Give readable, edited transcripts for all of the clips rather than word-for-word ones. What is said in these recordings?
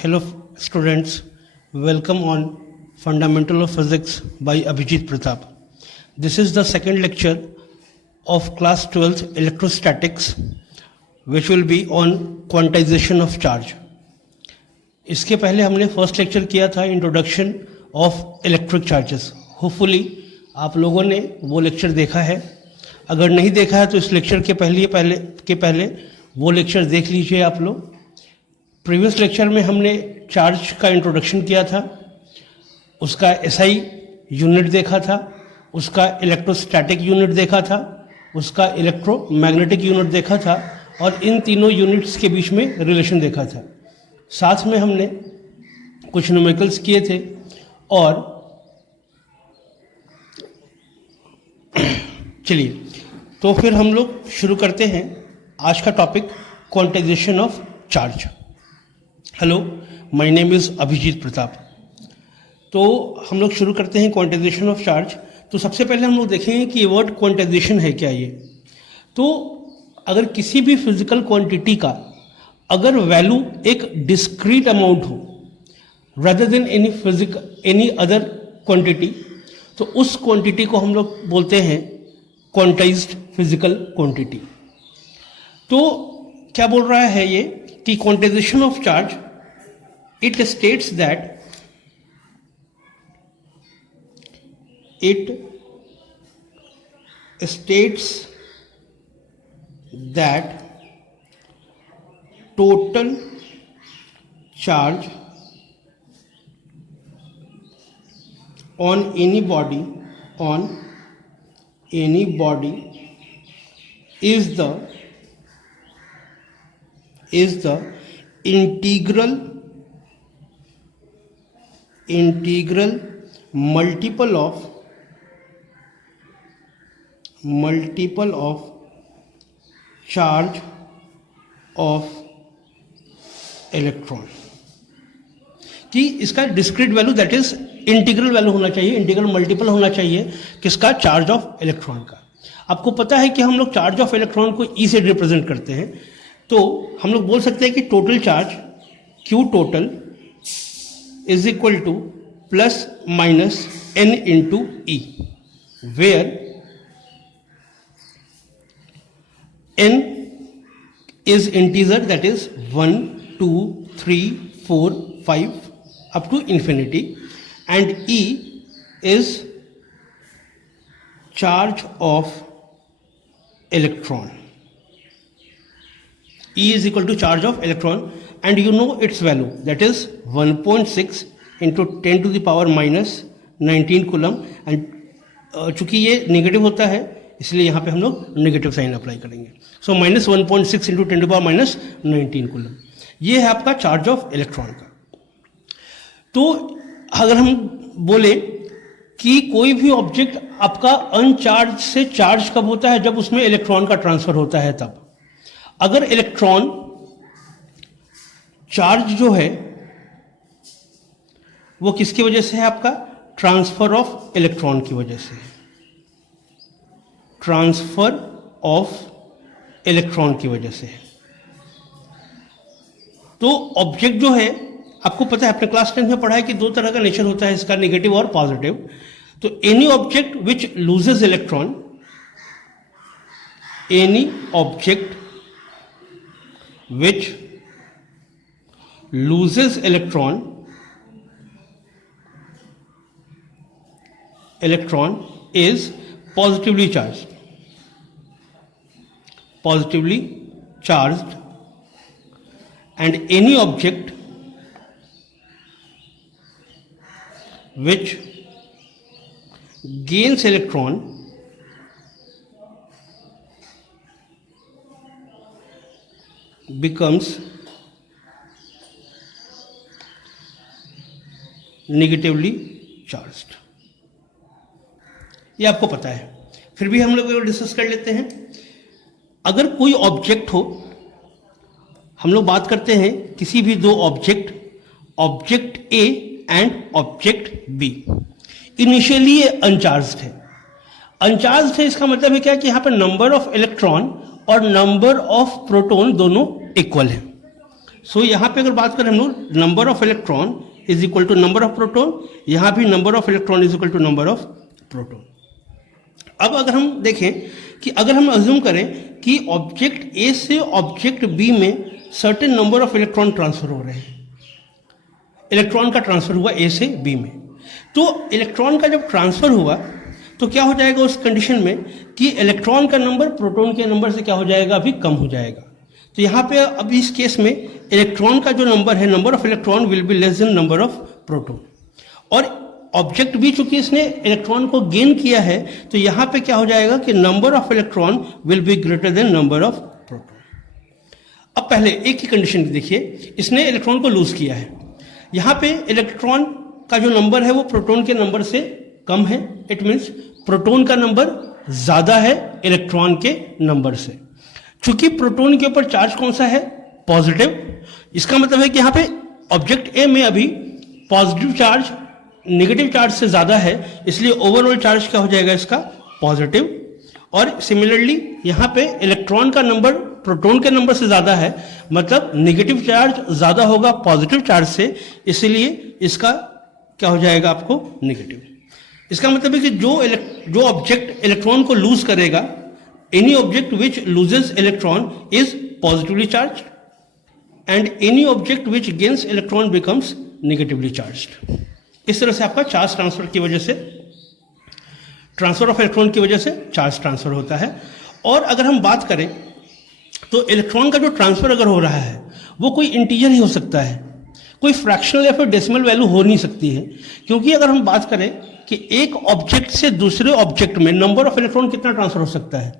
Hello students, welcome on Fundamental of Physics by Abhijit Pratap. This is the second lecture of class 12th electrostatics which will be on quantization of charge. इसके पहले हमने first lecture किया था introduction of electric charges. Hopefully आप लोगों ने वो lecture देखा है. अगर नहीं देखा है तो इस लेक्चर के पहले वो लेक्चर देख लीजिए आप लोग. प्रीवियस लेक्चर में हमने चार्ज का इंट्रोडक्शन किया था, उसका एसआई यूनिट देखा था, उसका इलेक्ट्रोस्टैटिक यूनिट देखा था, उसका इलेक्ट्रोमैग्नेटिक यूनिट देखा था और इन तीनों यूनिट्स के बीच में रिलेशन देखा था. साथ में हमने कुछ न्यूमेरिकल्स किए थे और चलिए तो फिर हम लोग शुरू करते हैं आज का topic quantisation of charge. Hello, my name is Abhijit Pratap. तो हम लोग शुरू करते हैं क्वांटाइजेशन ऑफ चार्ज. तो सबसे पहले हम लोग देखेंगे कि ये वर्ड क्वांटाइजेशन है क्या. ये तो अगर किसी भी फिजिकल क्वांटिटी का अगर वैल्यू एक डिस्क्रीट अमाउंट हो rather than any other quantity, तो उस क्वांटिटी को हम लोग बोलते हैं क्वांटाइज्ड फिजिकल क्वांटिटी. तो क्या बोल रहा है ये कि quantization of charge it states that total charge on any body is the integral multiple of charge of electron. कि इसका discrete value that is integral value होना चाहिए, इंटीग्रल मल्टीपल होना चाहिए किसका, चार्ज ऑफ इलेक्ट्रॉन का. आपको पता है कि हम लोग चार्ज ऑफ इलेक्ट्रॉन को ई से रिप्रेजेंट करते हैं. तो हम लोग बोल सकते हैं कि total charge Q total is equal to plus minus n into E, where n is integer, that is 1, 2, 3, 4, 5 up to infinity, and E is charge of electron. E is equal to charge of electron, and you know its value, that is 1.6 into 10 to the power minus 19 coulomb. And चूंकि ये negative होता है इसलिए यहाँ पे हम लोग negative sign apply करेंगे. So minus 1.6 into 10 to power minus 19 coulomb. ये है आपका चार्ज ऑफ इलेक्ट्रॉन का. तो अगर हम बोले कि कोई भी ऑब्जेक्ट आपका अनचार्ज से चार्ज कब होता है, जब उसमें इलेक्ट्रॉन का ट्रांसफर होता है तब. अगर इलेक्ट्रॉन चार्ज जो है वो किसकी वजह से है, आपका ट्रांसफर ऑफ इलेक्ट्रॉन की वजह से. ट्रांसफर ऑफ इलेक्ट्रॉन की वजह से. तो ऑब्जेक्ट जो है, आपको पता है, अपने क्लास 10 में पढ़ा है कि दो तरह का नेचर होता है इसका, नेगेटिव और पॉजिटिव. तो any object which loses electron, any object which loses electron is positively charged, and any object which gains electron becomes negatively charged. ये आपको पता है, फिर भी हम लोग डिस्कस कर लेते हैं. अगर कोई ऑब्जेक्ट हो, हम लोग बात करते हैं किसी भी दो object A and object B. Initially ये अनचार्ज्ड है. अनचार्ज्ड है इसका मतलब है क्या कि यहाँ पर नंबर ऑफ इलेक्ट्रॉन और नंबर ऑफ प्रोटॉन दोनों इक्वल है. सो यहाँ पे अगर बात करें हम लोग, number of electron is equal to number of proton, यहाँ भी number of electron is equal to number of proton. अब अगर हम देखें कि अगर हम अज्यूम करें कि ऑब्जेक्ट ए से ऑब्जेक्ट बी में certain number of electron transfer हो रहे हैं, इलेक्ट्रॉन का ट्रांसफर हुआ ए से बी में, तो इलेक्ट्रॉन का जब ट्रांसफर हुआ तो क्या हो जाएगा उस कंडीशन में कि इलेक्ट्रॉन का नंबर प्रोटॉन के नंबर से क्या हो जाएगा, अभी कम हो जाएगा। तो यहाँ पे अब इस केस में इलेक्ट्रॉन का जो नंबर है, number of electron will be less than number of proton, और ऑब्जेक्ट भी चूंकि इसने इलेक्ट्रॉन को गेन किया है तो यहाँ पे क्या हो जाएगा कि number of electron will be greater than number of proton. अब पहले एक ही कंडीशन देखिए, इसने इलेक्ट्रॉन को लूज किया है, यहाँ पे इलेक्ट्रॉन का जो नंबर है वो प्रोटॉन के नंबर से कम है, इट मीन्स प्रोटॉन का नंबर ज्यादा है इलेक्ट्रॉन के नंबर से। चूंकि प्रोटॉन के ऊपर चार्ज कौन सा है, पॉजिटिव, इसका मतलब है कि यहाँ पे ऑब्जेक्ट ए में अभी पॉजिटिव चार्ज नेगेटिव चार्ज से ज्यादा है, इसलिए ओवरऑल चार्ज क्या हो जाएगा इसका, पॉजिटिव। और सिमिलरली यहाँ पे इलेक्ट्रॉन का नंबर प्रोटॉन के नंबर से ज्यादा है, मतलब नेगेटिव चार्ज ज्यादा होगा पॉजिटिव चार्ज से, इसलिए इसका क्या हो जाएगा आपको, नेगेटिव। इसका मतलब है कि जो ऑब्जेक्ट इलेक्ट्रॉन को लूज करेगा, any object which loses electron is positively charge and any object which gains electron becomes negatively charged. इस तरह से आपका चार्ज ट्रांसफर की वजह से, ट्रांसफर ऑफ इलेक्ट्रॉन की वजह से चार्ज ट्रांसफर होता है। और अगर हम बात करें तो इलेक्ट्रॉन का जो ट्रांसफर अगर हो रहा है वो कोई इंटीजर ही हो सकता है, कोई फ्रैक्शनल या फिर डेसिमल वैल्यू हो नहीं सकती है, क्योंकि अगर हम बात करें कि एक ऑब्जेक्ट से दूसरे ऑब्जेक्ट में नंबर ऑफ इलेक्ट्रॉन कितना ट्रांसफर हो सकता है,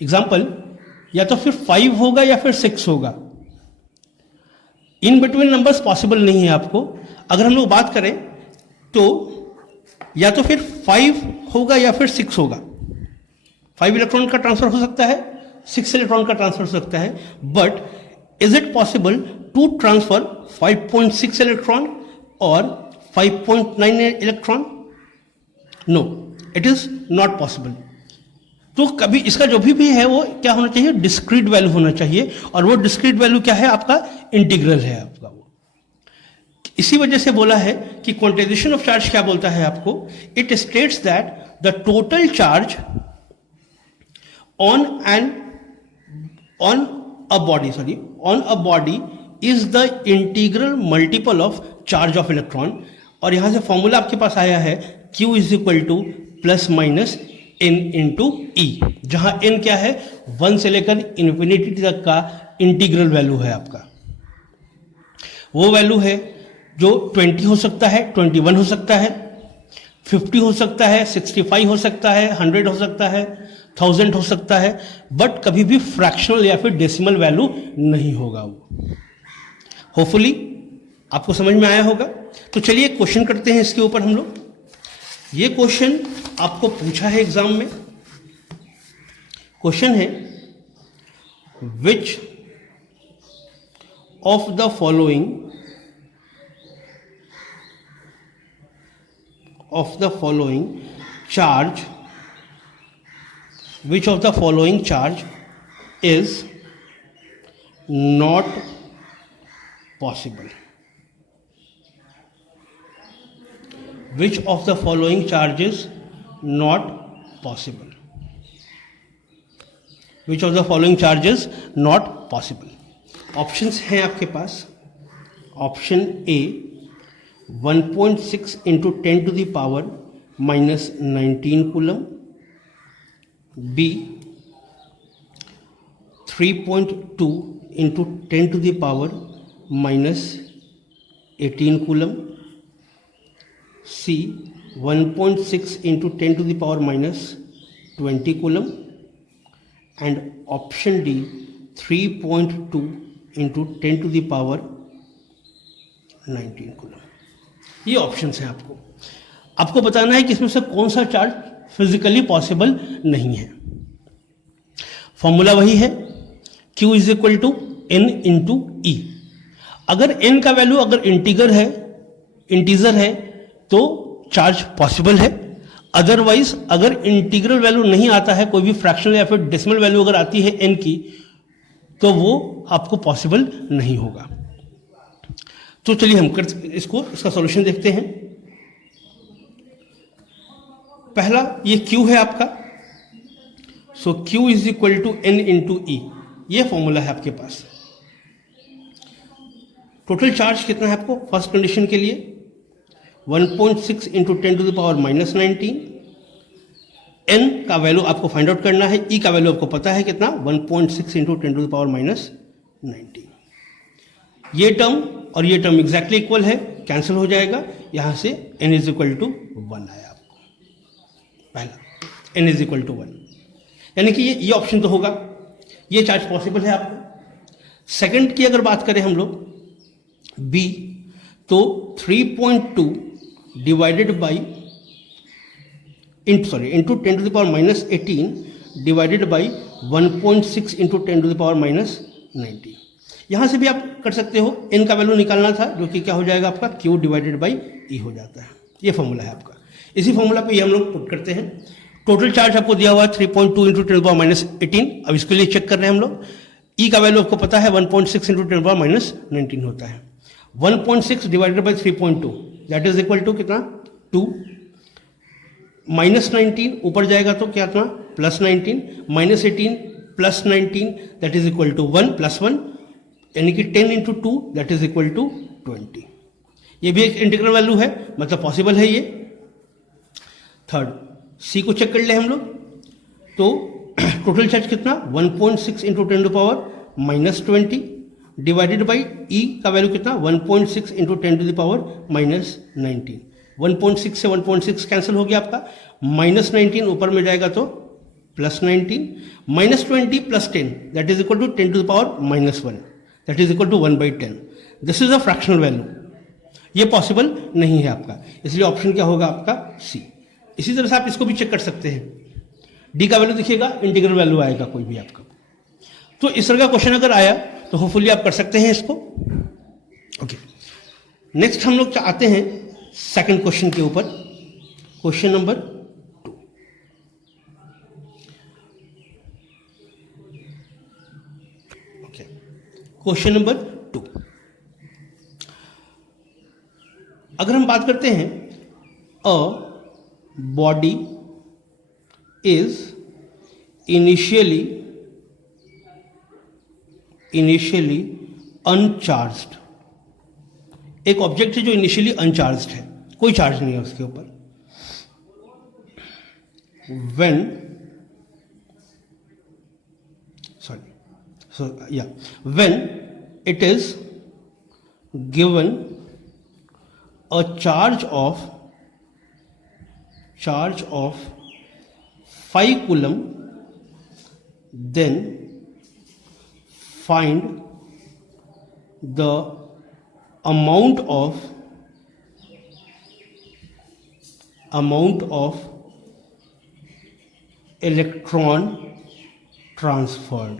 एग्जाम्पल या तो फिर 5 होगा या फिर 6 होगा, इन बिटवीन नंबर्स पॉसिबल नहीं है आपको। अगर हम लोग बात करें तो या तो फिर 5 होगा या फिर 6 होगा, 5 इलेक्ट्रॉन का ट्रांसफर हो सकता है, 6 इलेक्ट्रॉन का ट्रांसफर हो सकता है, but is it possible to transfer 5.6 electron और 5.9 electron? No, it is not possible. तो कभी इसका जो भी है वो क्या होना चाहिए, डिस्क्रीट वैल्यू होना चाहिए, और वो डिस्क्रीट वैल्यू क्या है आपका, इंटीग्रल है आपका वो। इसी वजह से बोला है कि क्वांटाइजेशन ऑफ चार्ज क्या बोलता है आपको, it states that the total charge on a body is the integral multiple of charge of electron। और यहां से फॉर्मूला आपके पास आया है Q is equal to plus minus n into e, जहां n क्या है, 1 से लेकर इंफिनिटी तक का इंटीग्रल वैल्यू है आपका। वो वैल्यू है जो 20 हो सकता है, 21 हो सकता है, 50 हो सकता है, 65 हो सकता है, 100 हो सकता है, 1000 हो सकता है, बट कभी भी फ्रैक्शनल या फिर डेसिमल वैल्यू नहीं होगा वो। होपफुली आपको समझ में आया होगा। तो चलिए क्वेश्चन करते हैं इसके ऊपर हम लोग। ये क्वेश्चन आपको पूछा है एग्जाम में। क्वेश्चन है, which of the following charge, which of the following charge is not possible? Which of the following charge is not possible? Which of the following charge is not possible? Options हैं आपके पास। Option A 1.6 into 10 to the power minus 19 coulomb, B 3.2 into 10 to the power minus 18 coulomb, C 1.6 into 10 to the power minus 20 coulomb, and option D 3.2 into 10 to the power 19 coulomb. ये options हैं आपको बताना है कि इसमें से कौन सा चार्ज फिजिकली पॉसिबल नहीं है। फॉर्मूला वही है, Q is equal to N into e. अगर N का वैल्यू अगर इंटीजर है तो चार्ज पॉसिबल है, अदरवाइज अगर इंटीग्रल वैल्यू नहीं आता है, कोई भी फ्रैक्शनल या फिर डेसिमल वैल्यू अगर आती है N की, तो वो आपको पॉसिबल नहीं होगा। तो चलिए हम इसका सॉल्यूशन देखते हैं। पहला ये Q है आपका, so Q is equal to N into e, ये फॉर्मूला है आपके पास। टोटल चार्ज कितना है आपको फर्स्ट कंडीशन के लिए 1.6 into 10 to the power minus 19। N का वैल्यू आपको फाइंड आउट करना है, E का वैल्यू आपको पता है कितना 1.6 into 10 to the power minus 19। ये टर्म और ये टर्म एग्जैक्टली इक्वल है, कैंसिल हो जाएगा, यहां से N इज इक्वल टू 1 आया आपको। पहला N इज इक्वल टू 1, यानी कि ये ऑप्शन तो होगा, ये चार्ज पॉसिबल है आपको। सेकंड की अगर बात करें हम लोग B, तो 3.2 divided by into 10 to the power minus 18 divided by 1.6 into 10 to the power minus 19। यहां से भी आप कर सकते हो, n का वैल्यू निकालना था जो कि क्या हो जाएगा आपका Q डिवाइडेड बाई E हो जाता है। ये फॉर्मूला है आपका, इसी फॉर्मूला पे ये हम लोग पुट करते हैं। टोटल चार्ज आपको दिया हुआ है 3.2 into 10 to the power minus 18। अब इसके लिए चेक कर रहे हैं हम लोग। E का वैल्यू आपको पता है 1.6 into 10 to the power minus 19 होता है। 1.6 divided by 3.2 that is equal to कितना 2, माइनस 19 ऊपर जाएगा तो क्या था plus 19, minus 18 plus 19 that is equal to 1 plus 1, यानी कि 10 into 2 that is equal to 20। ये भी एक इंटीग्रल वैल्यू है, मतलब पॉसिबल है ये। थर्ड C को चेक कर ले हम लोग, तो टोटल चार्ज कितना 1.6 into 10 to power minus 20 divided by E का वैल्यू कितना 1.6 into 10 to the power minus 19। 1.6 से 1.6 कैंसिल हो गया आपका, माइनस 19 ऊपर में जाएगा तो plus 19, minus 20 plus 10 that is equal to 10 to the power minus 1 that is equal to 1/10। This is a fractional value, ये पॉसिबल नहीं है आपका, इसलिए ऑप्शन क्या होगा आपका C। इसी तरह से आप इसको भी चेक कर सकते हैं। D का वैल्यू दिखिएगा, इंटीग्रल वैल्यू आएगा कोई भी आपका। तो इस तरह का क्वेश्चन अगर आया तो होपफुली आप कर सकते हैं इसको। ओके, नेक्स्ट हम लोग आते हैं सेकंड क्वेश्चन के ऊपर, question number 2। Okay, question number 2 अगर हम बात करते हैं, a body is initially uncharged. एक ऑब्जेक्ट है जो इनिशियली अनचार्ज्ड है, कोई चार्ज नहीं है उसके ऊपर। when it is given a charge of 5 coulomb, then find the amount of electron transferred.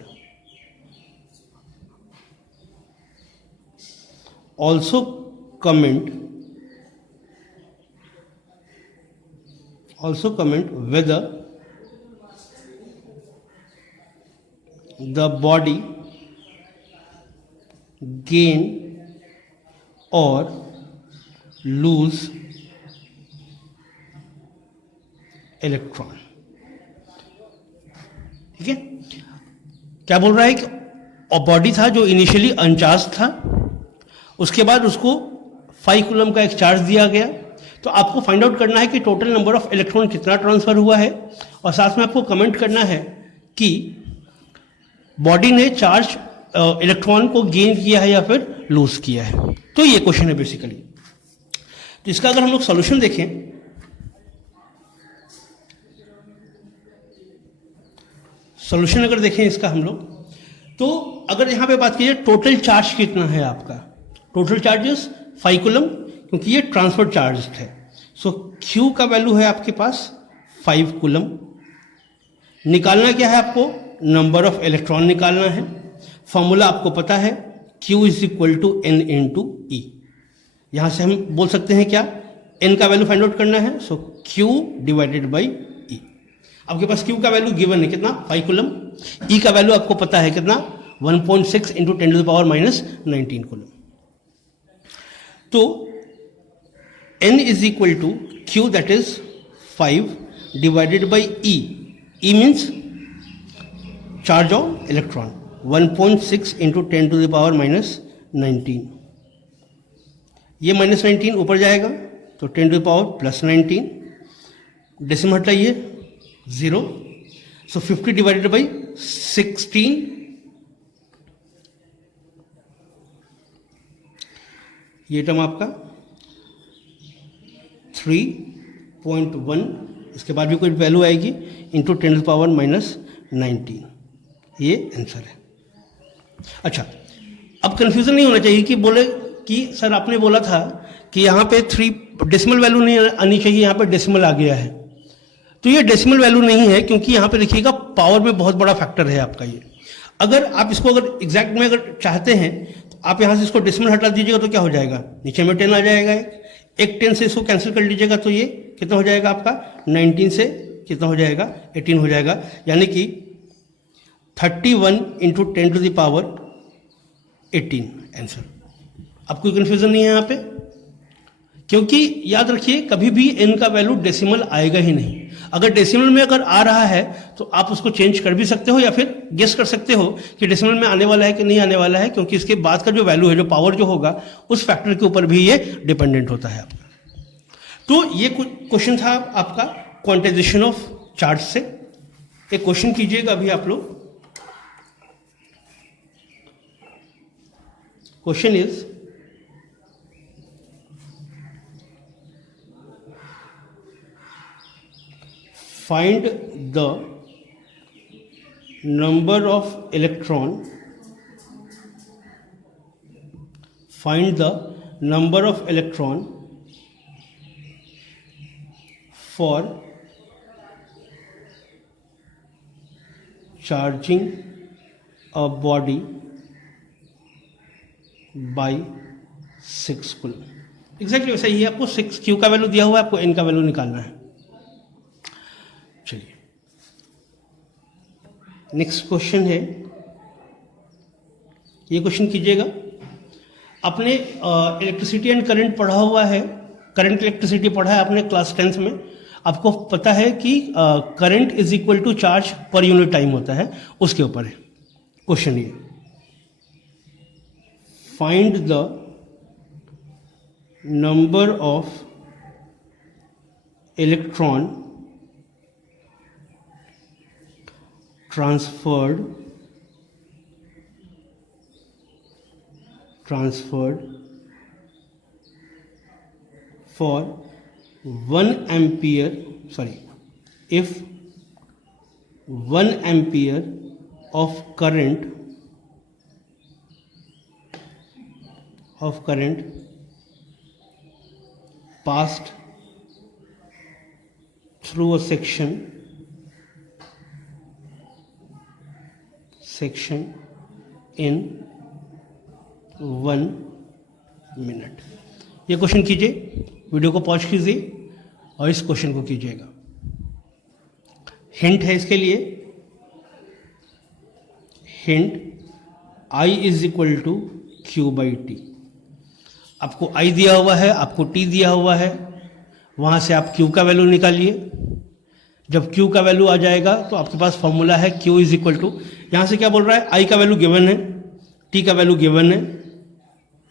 Also comment whether the body gain or lose electron. ठीक है, क्या बोल रहा है कि बॉडी था जो इनिशियली अनचार्ज था, उसके बाद उसको 5 कूलम का एक चार्ज दिया गया, तो आपको फाइंड आउट करना है कि टोटल नंबर ऑफ इलेक्ट्रॉन कितना ट्रांसफर हुआ है, और साथ में आपको कमेंट करना है कि बॉडी ने चार्ज इलेक्ट्रॉन को गेन किया है या फिर लूज किया है। तो ये क्वेश्चन है बेसिकली। तो इसका अगर हम लोग सॉल्यूशन देखें, सॉल्यूशन अगर देखें इसका हम लोग, तो अगर यहां पे बात कीजिए टोटल चार्ज कितना है आपका, टोटल चार्जेस 5 कूलम, क्योंकि ये ट्रांसफर चार्ज है। सो Q का वैल्यू है आपके पास 5 कूलम। निकालना क्या है आपको, नंबर ऑफ इलेक्ट्रॉन निकालना है। फॉर्मूला आपको पता है, Q is equal to N into E। यहां से हम बोल सकते हैं क्या, N का वैल्यू फाइंड आउट करना है, सो Q डिवाइडेड बाई E। आपके पास Q का वैल्यू गिवन है कितना 5 कूलम, E का वैल्यू आपको पता है कितना 1.6 into 10 to the power minus 19 coulomb. तो n is equal to q that is 5 divided by e। e means charge of electron 1.6 into 10 to the power minus 19। ये minus 19 ऊपर जाएगा तो 10 to the power plus 19, decimal हटाइए 0, सो 50 divided by 16, ये term आपका 3.1, इसके बाद भी कोई वैल्यू आएगी into 10 to the power minus 19, ये आंसर है। अच्छा, अब कंफ्यूजन नहीं होना चाहिए कि बोले कि सर आपने बोला था कि यहाँ पे 3 डेसिमल वैल्यू नहीं आनी चाहिए, यहाँ पे डेसिमल आ गया है। तो ये डेसिमल वैल्यू नहीं है, क्योंकि यहाँ पे देखिएगा पावर में बहुत बड़ा फैक्टर है आपका ये। अगर आप इसको अगर एग्जैक्ट में अगर चाहते हैं तो आप यहाँ से इसको डेसिमल हटा दीजिएगा तो क्या हो जाएगा, नीचे में 10 आ जाएगा, एक 10 से इसको कैंसिल कर लीजिएगा तो ये कितना हो जाएगा आपका 19 से कितना हो जाएगा 18 हो जाएगा, यानी कि 31 into 10 to the power 18 answer. अब कोई कंफ्यूजन नहीं है यहाँ पे, क्योंकि याद रखिए कभी भी n का वैल्यू डेसिमल आएगा ही नहीं। अगर डेसिमल में अगर आ रहा है तो आप उसको चेंज कर भी सकते हो या फिर गेस कर सकते हो कि डेसिमल में आने वाला है कि नहीं आने वाला है, क्योंकि इसके बाद का जो वैल्यू है, जो पावर जो होगा, उस फैक्टर के ऊपर भी ये डिपेंडेंट होता है आपका। तो ये क्वेश्चन था आपका क्वांटाइजेशन ऑफ चार्ज से। एक क्वेश्चन कीजिएगा अभी आप लोग। Question is find the number of electron for charging a body by 6 coulomb. Exactly वैसा ही है, आपको 6 Q का वैल्यू दिया हुआ है, आपको N का वैल्यू निकालना है। चलिए नेक्स्ट क्वेश्चन है, ये क्वेश्चन कीजिएगा। आपने इलेक्ट्रिसिटी एंड करंट पढ़ा हुआ है, करंट इलेक्ट्रिसिटी पढ़ा है आपने क्लास 10th में। आपको पता है कि current is equal to charge per unit time होता है, उसके ऊपर है क्वेश्चन ये। Find the number of electron transferred for 1 ampere, if 1 ampere of current passed through a section in 1 minute। ये क्वेश्चन कीजिए, वीडियो को पॉज कीजिए और इस क्वेश्चन को कीजिएगा। हिंट है इसके लिए, hint I is equal to Q by T. आपको I दिया हुआ है, आपको T दिया हुआ है, वहां से आप Q का वैल्यू निकालिए। जब Q का वैल्यू आ जाएगा तो आपके पास फॉर्मूला है Q इज इक्वल टू, यहां से क्या बोल रहा है, I का वैल्यू गिवन है, T का वैल्यू गिवन है,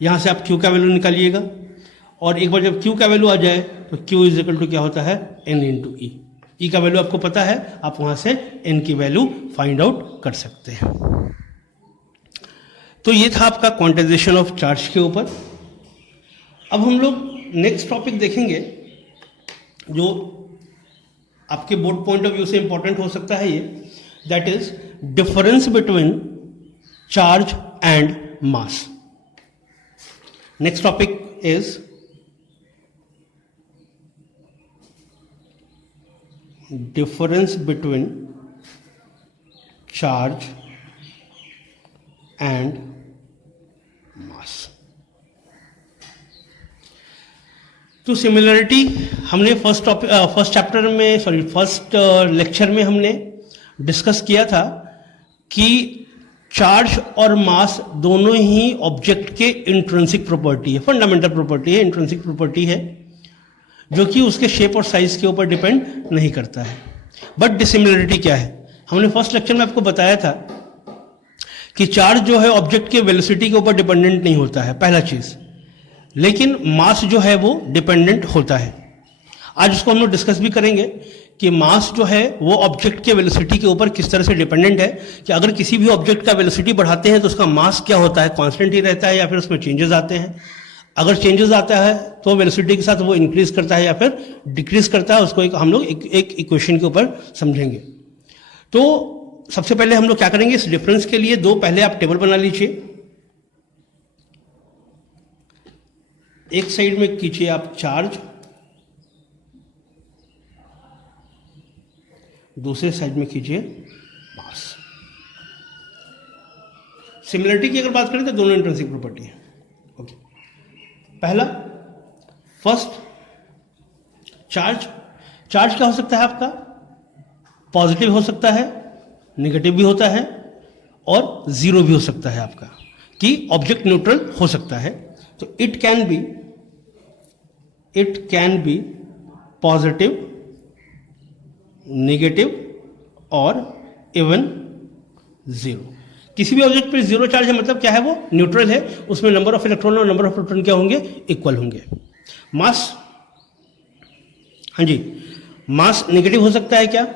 यहां से आप Q का वैल्यू निकालिएगा। और एक बार जब Q का वैल्यू आ जाए तो Q इज इक्वल टू क्या होता है, N इंटू E। E का वैल्यू आपको पता है, आप वहां से N की वैल्यू फाइंड आउट कर सकते हैं। तो ये था आपका क्वांटाइजेशन ऑफ चार्ज के ऊपर। अब हम लोग नेक्स्ट टॉपिक देखेंगे जो आपके बोर्ड पॉइंट ऑफ व्यू से इंपॉर्टेंट हो सकता है ये, that is difference between charge and mass. Next topic is difference between charge and mass. तो सिमिलरिटी हमने फर्स्ट लेक्चर में हमने डिस्कस किया था कि चार्ज और मास दोनों ही ऑब्जेक्ट के इंट्रिंसिक प्रॉपर्टी है, फंडामेंटल प्रॉपर्टी है, इंट्रिंसिक प्रॉपर्टी है, जो कि उसके शेप और साइज के ऊपर डिपेंड नहीं करता है। बट डिसिमिलरिटी क्या है? हमने फर्स्ट लेक्चर में आपको बताया था कि चार्ज जो है ऑब्जेक्ट के वेलोसिटी के ऊपर डिपेंडेंट नहीं होता है, पहला चीज, लेकिन मास जो है वो डिपेंडेंट होता है। आज उसको हम लोग डिस्कस भी करेंगे कि मास जो है वो ऑब्जेक्ट के वेलोसिटी के ऊपर किस तरह से डिपेंडेंट है, कि अगर किसी भी ऑब्जेक्ट का वेलोसिटी बढ़ाते हैं तो उसका मास क्या होता है, कांस्टेंट ही रहता है या फिर उसमें चेंजेस आते हैं। अगर चेंजेस आता है तो वेलोसिटी के साथ वो इंक्रीज करता है या फिर डिक्रीज करता है, उसको हम लोग एक इक्वेशन के ऊपर समझेंगे। तो सबसे पहले हम लोग क्या करेंगे, इस डिफरेंस के लिए दो पहले आप टेबल बना लीजिए। एक साइड में कीजिए आप चार्ज, दूसरे साइड में कीजिए मास। सिमिलरिटी की अगर बात करें तो दोनों इंट्रिंसिक प्रॉपर्टी है। ओके, पहला फर्स्ट चार्ज। चार्ज क्या हो सकता है आपका? पॉजिटिव हो सकता है, नेगेटिव भी होता है और जीरो भी हो सकता है आपका, कि ऑब्जेक्ट न्यूट्रल हो सकता है। तो it can be positive, negative और इवन जीरो। किसी भी ऑब्जेक्ट पर जीरो चार्ज है मतलब क्या है, वो न्यूट्रल है, उसमें नंबर ऑफ इलेक्ट्रॉन और नंबर ऑफ प्रोटॉन क्या होंगे, इक्वल होंगे। मास, हाँ जी, मास नेगेटिव हो सकता है क्या?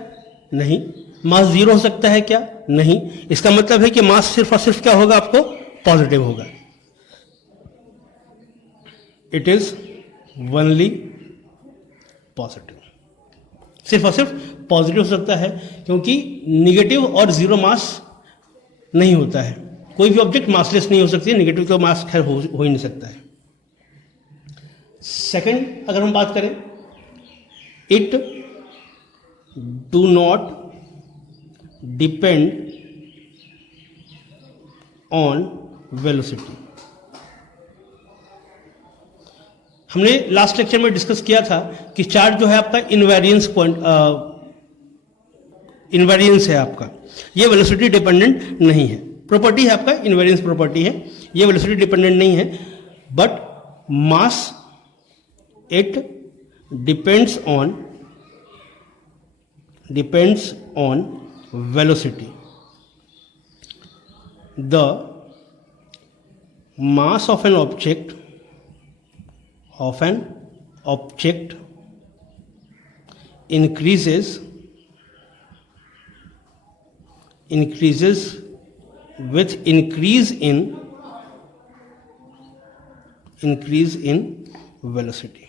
नहीं। मास जीरो हो सकता है क्या? नहीं। इसका मतलब है कि मास सिर्फ और सिर्फ क्या होगा, आपको पॉजिटिव होगा। इट इज ओनली पॉजिटिव, सिर्फ और सिर्फ पॉजिटिव हो सकता है, क्योंकि निगेटिव और जीरो मास नहीं होता है। कोई भी ऑब्जेक्ट मासलेस नहीं हो सकती है, निगेटिव का मास खैर हो ही नहीं सकता है। सेकंड अगर हम बात करें, it do not depend on velocity. हमने लास्ट लेक्चर में डिस्कस किया था कि चार्ज जो है आपका इनवेरियंस है आपका, ये वेलोसिटी डिपेंडेंट नहीं है, प्रॉपर्टी है आपका, इनवेरियंस प्रॉपर्टी है, ये वेलोसिटी डिपेंडेंट नहीं है। But mass it depends on velocity. The mass of an object increases with increase in velocity.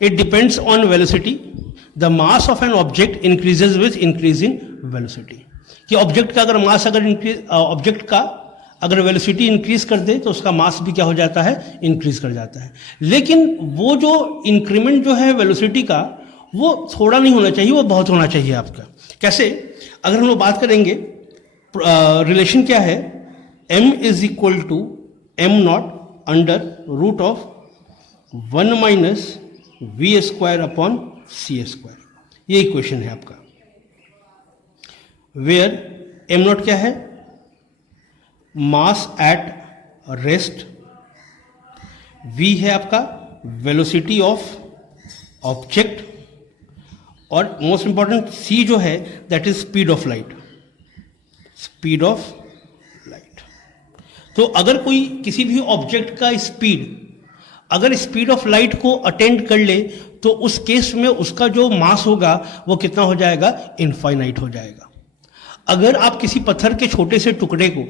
It depends on velocity. The mass of an object increases with increase in velocity. कि object का अगर मास object का अगर velocity increase कर दे तो उसका मास भी क्या हो जाता है, इंक्रीज कर जाता है। लेकिन वो जो इंक्रीमेंट जो है वेलोसिटी का, वो थोड़ा नहीं होना चाहिए, वो बहुत होना चाहिए आपका। कैसे? अगर हम लोग बात करेंगे, रिलेशन क्या है, m is equal to m not under root of 1 minus V square upon C square. ये इक्वेशन है आपका, वेयर m नॉट क्या है, मास एट रेस्ट, v है आपका वेलोसिटी ऑफ ऑब्जेक्ट, और मोस्ट इंपॉर्टेंट c जो है that is speed of light. तो अगर कोई किसी भी ऑब्जेक्ट का अगर स्पीड ऑफ लाइट को अटेंड कर ले तो उस केस में उसका जो मास होगा वो कितना हो जाएगा, इनफाइनाइट हो जाएगा। अगर आप किसी पत्थर के छोटे से टुकड़े को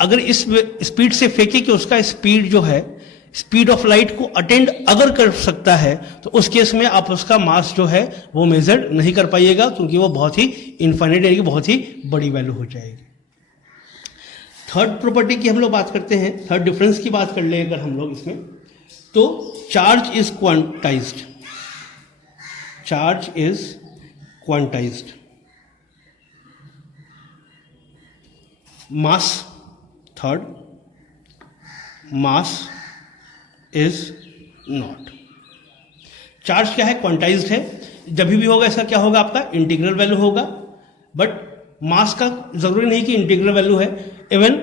अगर इस स्पीड से फेंके कि उसका स्पीड जो है स्पीड ऑफ लाइट को अटेंड अगर कर सकता है, तो उस केस में आप उसका मास जो है वो मेजर नहीं कर पाइएगा, क्योंकि वो बहुत ही इनफाइनाइट यानी कि बहुत ही बड़ी वैल्यू हो जाएगी। थर्ड प्रॉपर्टी की हम लोग बात करते हैं, थर्ड डिफरेंस की बात कर ले अगर हम लोग इसमें, तो charge is quantized, mass third, mass is not. Charge क्या है, क्वांटाइज्ड है, जब भी होगा ऐसा क्या होगा, आपका इंटीग्रल वैल्यू होगा। बट मास का जरूरी नहीं कि इंटीग्रल वैल्यू है। इवन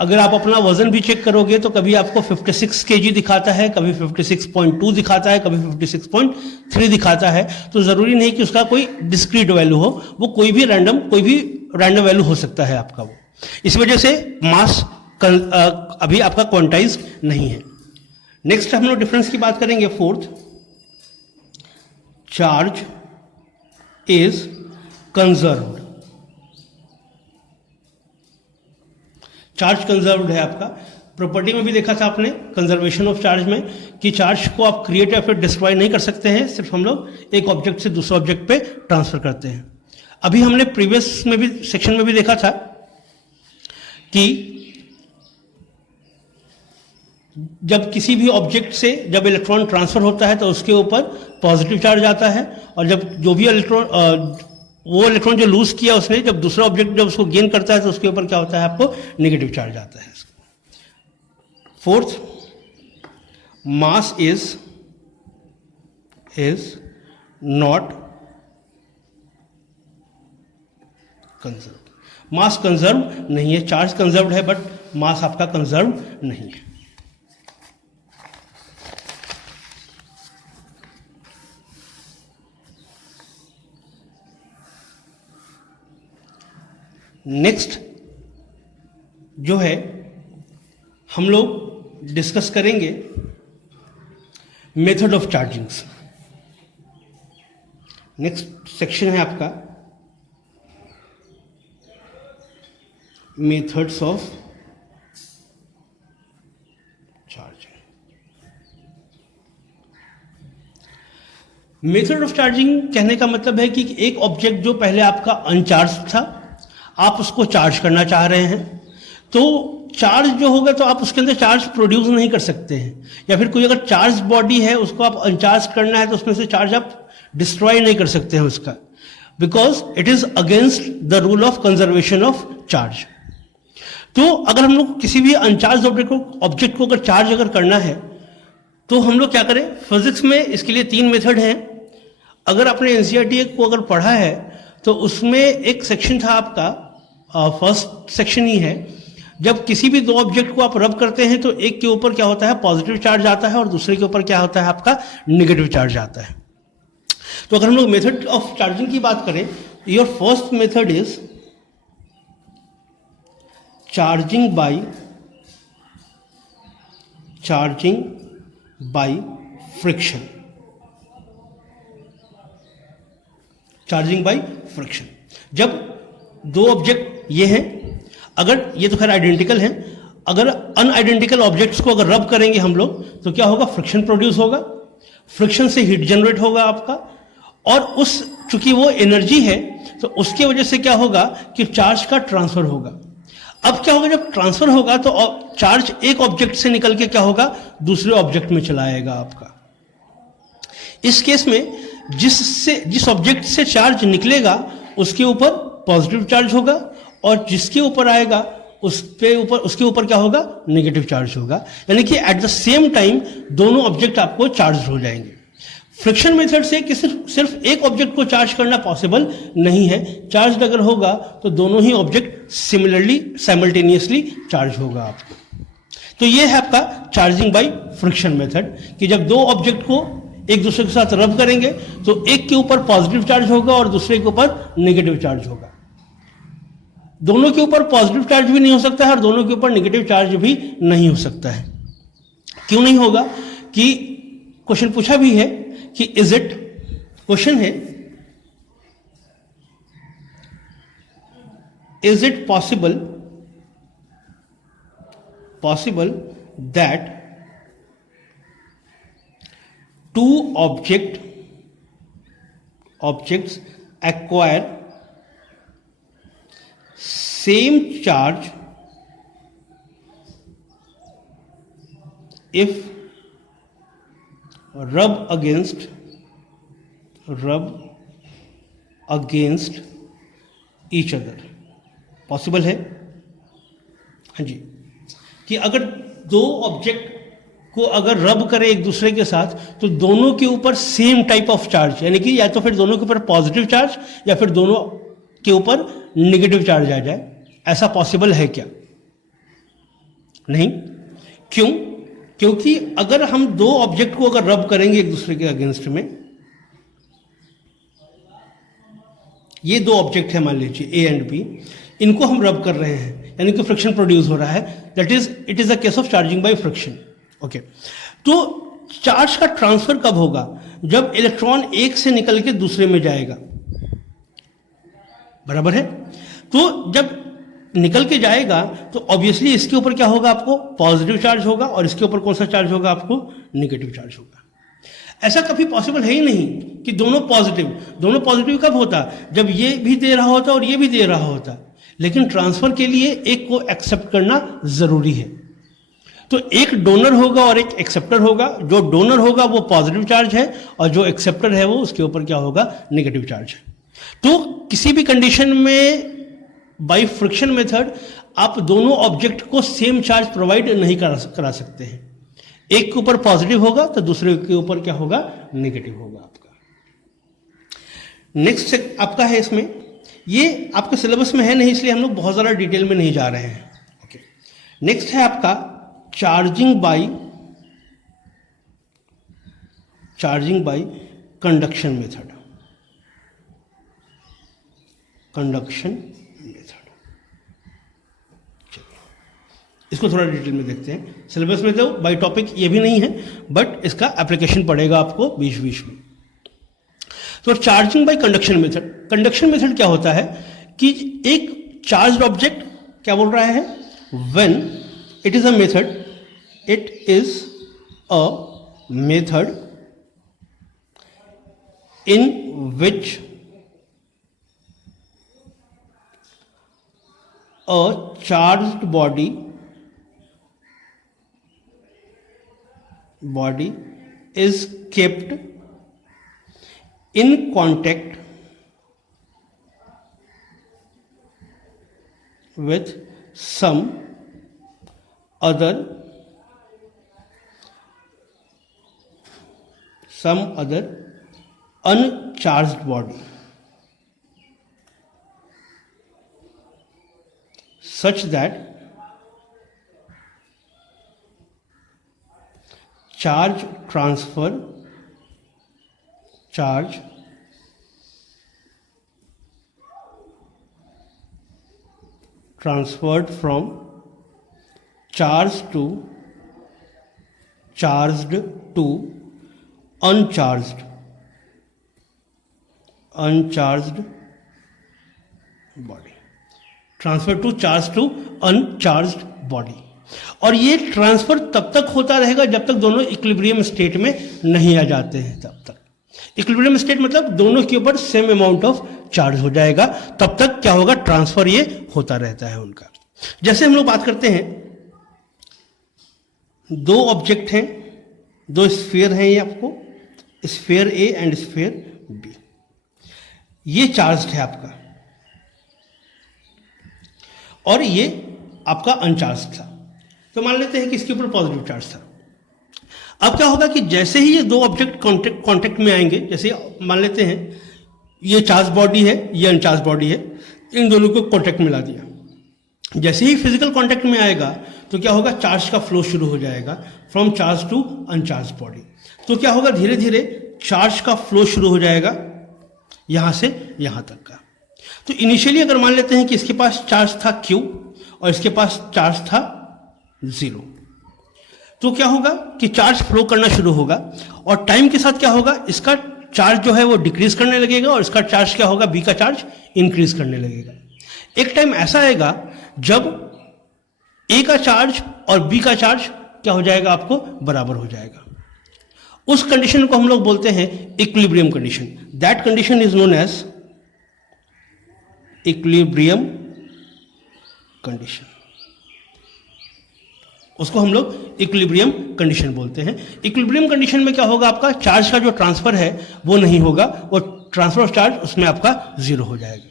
अगर आप अपना वजन भी चेक करोगे तो कभी आपको 56 kg दिखाता है, कभी 56.2 दिखाता है, कभी 56.3 दिखाता है। तो जरूरी नहीं कि उसका कोई डिस्क्रीट वैल्यू हो, वो कोई भी रैंडम वैल्यू हो सकता है आपका वो। इस वजह से मास अभी आपका क्वांटाइज नहीं है। नेक्स्ट हम लोग डिफरेंस की बात करेंगे। Fourth, charge is conserved. Charge conserved है आपका। प्रॉपर्टी में भी देखा था आपने कंजर्वेशन ऑफ चार्ज में कि चार्ज को आप क्रिएट या फिर डिस्ट्रॉय नहीं कर सकते हैं, सिर्फ हम लोग एक ऑब्जेक्ट से दूसरे ऑब्जेक्ट पे ट्रांसफर करते हैं। अभी हमने प्रीवियस में भी सेक्शन में भी देखा था कि जब किसी भी ऑब्जेक्ट से जब इलेक्ट्रॉन ट्रांसफर होता है तो उसके ऊपर पॉजिटिव चार्ज आता है, और जब जो भी वो इलेक्ट्रॉन जो लूज किया उसने, जब दूसरा ऑब्जेक्ट जब उसको गेन करता है तो उसके ऊपर क्या होता है, आपको नेगेटिव चार्ज आता है। Fourth, mass is not conserve. Mass conserve नहीं है, चार्ज कंजर्व्ड है बट मास आपका कंजर्व नहीं है। नेक्स्ट जो है हम लोग डिस्कस करेंगे मेथड ऑफ चार्जिंग्स। नेक्स्ट सेक्शन है आपका methods of charging. Method of charging कहने का मतलब है कि एक ऑब्जेक्ट जो पहले आपका अनचार्ज था, आप उसको चार्ज करना चाह रहे हैं, तो चार्ज जो होगा तो आप उसके अंदर चार्ज प्रोड्यूस नहीं कर सकते हैं। या फिर कोई अगर चार्ज बॉडी है उसको आप अनचार्ज करना है तो उसमें से चार्ज आप डिस्ट्रॉय नहीं कर सकते हैं उसका, because it is against the rule of conservation of charge. तो अगर हम लोग किसी भी अनचार्ज ऑब्जेक्ट को अगर चार्ज अगर करना है तो हम लोग क्या करें, फिजिक्स में इसके लिए 3 मेथड हैं। अगर आपने एनसीईआरटी को अगर पढ़ा है तो उसमें एक सेक्शन था आपका, फर्स्ट सेक्शन ही है, जब किसी भी 2 ऑब्जेक्ट को आप रब करते हैं तो एक के ऊपर क्या होता है, पॉजिटिव चार्ज आता है और दूसरे के ऊपर क्या होता है, आपका नेगेटिव चार्ज आता है। तो अगर हम लोग मेथड ऑफ चार्जिंग की बात करें, your first method is charging by friction. Charging by friction, जब 2 ऑब्जेक्ट ये हैं, अगर ये तो खैर आइडेंटिकल हैं, अगर अनआइडेंटिकल ऑब्जेक्ट्स को अगर रब करेंगे हम लोग तो क्या होगा, फ्रिक्शन प्रोड्यूस होगा, फ्रिक्शन से हीट जनरेट होगा आपका, और उस चूंकि वो एनर्जी है तो उसके वजह से क्या होगा कि चार्ज का ट्रांसफर होगा। अब क्या होगा, जब ट्रांसफर होगा तो चार्ज एक ऑब्जेक्ट से निकल के क्या होगा, दूसरे ऑब्जेक्ट में चला आएगा आपका। इस केस में जिस ऑब्जेक्ट से चार्ज निकलेगा उसके ऊपर पॉजिटिव चार्ज होगा, और जिसके ऊपर आएगा उसके ऊपर क्या होगा, नेगेटिव चार्ज होगा। यानी कि एट द सेम टाइम दोनों ऑब्जेक्ट आपको चार्ज हो जाएंगे। फ्रिक्शन मेथड से कि सिर्फ एक ऑब्जेक्ट को चार्ज करना पॉसिबल नहीं है, चार्ज अगर होगा तो दोनों ही ऑब्जेक्ट साइमल्टेनियसली चार्ज होगा आपको। तो ये है आपका चार्जिंग बाय फ्रिक्शन मेथड, कि जब 2 ऑब्जेक्ट को एक दूसरे के साथ रब करेंगे तो एक के ऊपर पॉजिटिव चार्ज होगा और दूसरे के ऊपर नेगेटिव चार्ज होगा। दोनों के ऊपर पॉजिटिव चार्ज भी नहीं हो सकता है और दोनों के ऊपर नेगेटिव चार्ज भी नहीं हो सकता है। क्यों नहीं होगा, कि क्वेश्चन पूछा भी है कि इज इट, क्वेश्चन है is it possible that 2 objects acquire same charge if rub against each other। Possible है, हाँ जी, कि अगर 2 ऑब्जेक्ट को अगर रब करें एक दूसरे के साथ तो दोनों के ऊपर सेम टाइप ऑफ चार्ज, यानी कि या तो फिर दोनों के ऊपर पॉजिटिव चार्ज या फिर दोनों के ऊपर नेगेटिव चार्ज आ जाए, ऐसा पॉसिबल है क्या? नहीं। क्यों? क्योंकि अगर हम दो ऑब्जेक्ट को अगर रब करेंगे एक दूसरे के अगेंस्ट में, ये दो ऑब्जेक्ट है मान लीजिए ए एंड बी, इनको हम रब कर रहे हैं यानी कि फ्रिक्शन प्रोड्यूस हो रहा है, that is it is a case of charging by friction. Okay, तो चार्ज का ट्रांसफर कब होगा? जब इलेक्ट्रॉन एक से निकल के दूसरे में जाएगा, बराबर है। तो जब निकल के जाएगा तो ऑब्वियसली इसके ऊपर क्या होगा? आपको पॉजिटिव चार्ज होगा, और इसके ऊपर कौन सा चार्ज होगा? आपको नेगेटिव चार्ज होगा। ऐसा कभी पॉसिबल है ही नहीं कि दोनों पॉजिटिव कब होता? जब ये भी दे रहा होता और ये भी दे रहा होता। लेकिन ट्रांसफर के लिए एक को एक्सेप्ट करना जरूरी है, तो एक डोनर होगा और एक एक्सेप्टर होगा। जो डोनर होगा वो पॉजिटिव चार्ज है और जो एक्सेप्टर है वो उसके ऊपर क्या होगा? नेगेटिव चार्ज है। तो किसी भी कंडीशन में बाय फ्रिक्शन मेथड आप दोनों ऑब्जेक्ट को सेम चार्ज प्रोवाइड नहीं करा सकते हैं। एक के ऊपर पॉजिटिव होगा तो दूसरे के ऊपर क्या होगा? नेगेटिव होगा आपका। नेक्स्ट आपका है, इसमें ये आपके सिलेबस में है नहीं इसलिए हम लोग बहुत ज़्यादा डिटेल में नहीं जा रहे हैं। ओके, नेक्स्ट है आपका चार्जिंग बाय कंडक्शन मेथड। इसको थोड़ा डिटेल में देखते हैं। सिलेबस में तो बाय टॉपिक ये भी नहीं है, बट इसका एप्लीकेशन पड़ेगा आपको बीच बीच में। तो चार्जिंग बाय कंडक्शन मेथड क्या होता है कि एक चार्ज ऑब्जेक्ट क्या बोल रहा है? When it is a method in which a charged body is kept in contact with some other uncharged body such that charge transferred from charged to uncharged body, transfer to charge to uncharged body. और ये transfer तब तक होता रहेगा जब तक दोनों equilibrium state में नहीं आ जाते हैं। तब तक इक्विलिब्रियम स्टेट मतलब दोनों के ऊपर सेम अमाउंट ऑफ चार्ज हो जाएगा, तब तक क्या होगा? ट्रांसफर ये होता रहता है उनका। जैसे हम लोग बात करते हैं, दो ऑब्जेक्ट हैं, दो स्फीयर हैं, ये आपको sphere A and sphere B, ये चार्ज्ड है आपका और ये आपका अनचार्ज था। तो मान लेते हैं कि इसके ऊपर पॉजिटिव चार्ज था। अब क्या होगा कि जैसे ही ये दो ऑब्जेक्ट कांटेक्ट में आएंगे, जैसे मान लेते हैं ये चार्ज बॉडी है, ये अनचार्ज बॉडी है, इन दोनों को कांटेक्ट में ला दिया। जैसे ही फिजिकल कांटेक्ट में आएगा तो क्या होगा? चार्ज का फ्लो शुरू हो जाएगा from charge to uncharge body. तो क्या होगा? धीरे धीरे चार्ज का फ्लो शुरू हो जाएगा यहां से यहां तक का। तो इनिशियली अगर मान लेते हैं कि इसके पास चार्ज था Q और इसके पास चार्ज था 0, तो क्या होगा कि चार्ज फ्लो करना शुरू होगा और टाइम के साथ क्या होगा? इसका चार्ज जो है वो डिक्रीज करने लगेगा और इसका चार्ज क्या होगा? B का चार्ज इंक्रीज करने लगेगा। एक टाइम ऐसा आएगा जब A का चार्ज और B का चार्ज क्या हो जाएगा? आपको बराबर हो जाएगा। उस कंडीशन को हम लोग बोलते हैं equilibrium condition. That condition is known as equilibrium condition. उसको हम लोग इक्विलिब्रियम कंडीशन बोलते हैं। इक्विलिब्रियम कंडीशन में क्या होगा? आपका चार्ज का जो ट्रांसफर है वो नहीं होगा, वो ट्रांसफर ऑफ चार्ज उसमें आपका 0 हो जाएगा।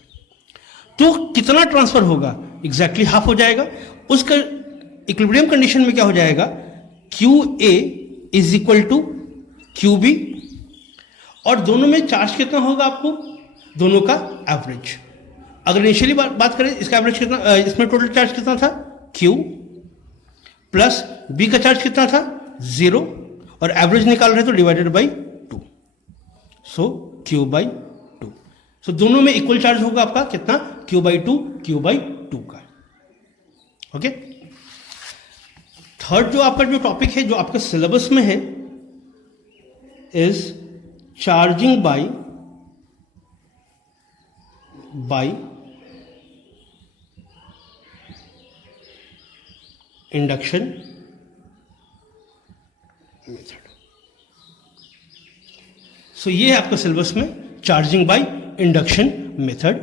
तो कितना ट्रांसफर होगा? एग्जैक्टली हाफ हो जाएगा। उसका इक्विलिब्रियम कंडीशन में क्या हो जाएगा Q A is equal to Q B, और दोनों में चार्ज कितना होगा आपको, दोनों का एवरेज। अगर इनिशियली बात करें इसका एवरेज कितना, इसमें टोटल चार्ज कितना था Q, प्लस B का चार्ज कितना था 0, और एवरेज निकाल रहे तो divided by 2, so Q by 2। सो दोनों में इक्वल चार्ज होगा आपका कितना, Q बाई 2, Q बाई 2 का। ओके, थर्ड जो आपका जो टॉपिक है जो आपके सिलेबस में है is charging by induction method. So ये है आपका सिलेबस में चार्जिंग बाय इंडक्शन मेथड,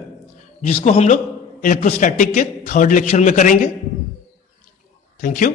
जिसको हम लोग इलेक्ट्रोस्टैटिक के थर्ड लेक्चर में करेंगे। Thank you.